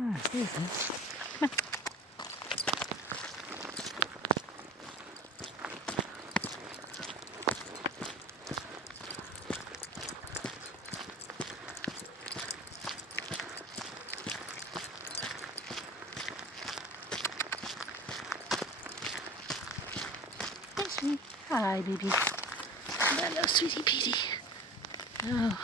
Ah, there you go. Come on. Hi, sweetie. Hi, baby. Hello, sweetie Petey. Oh.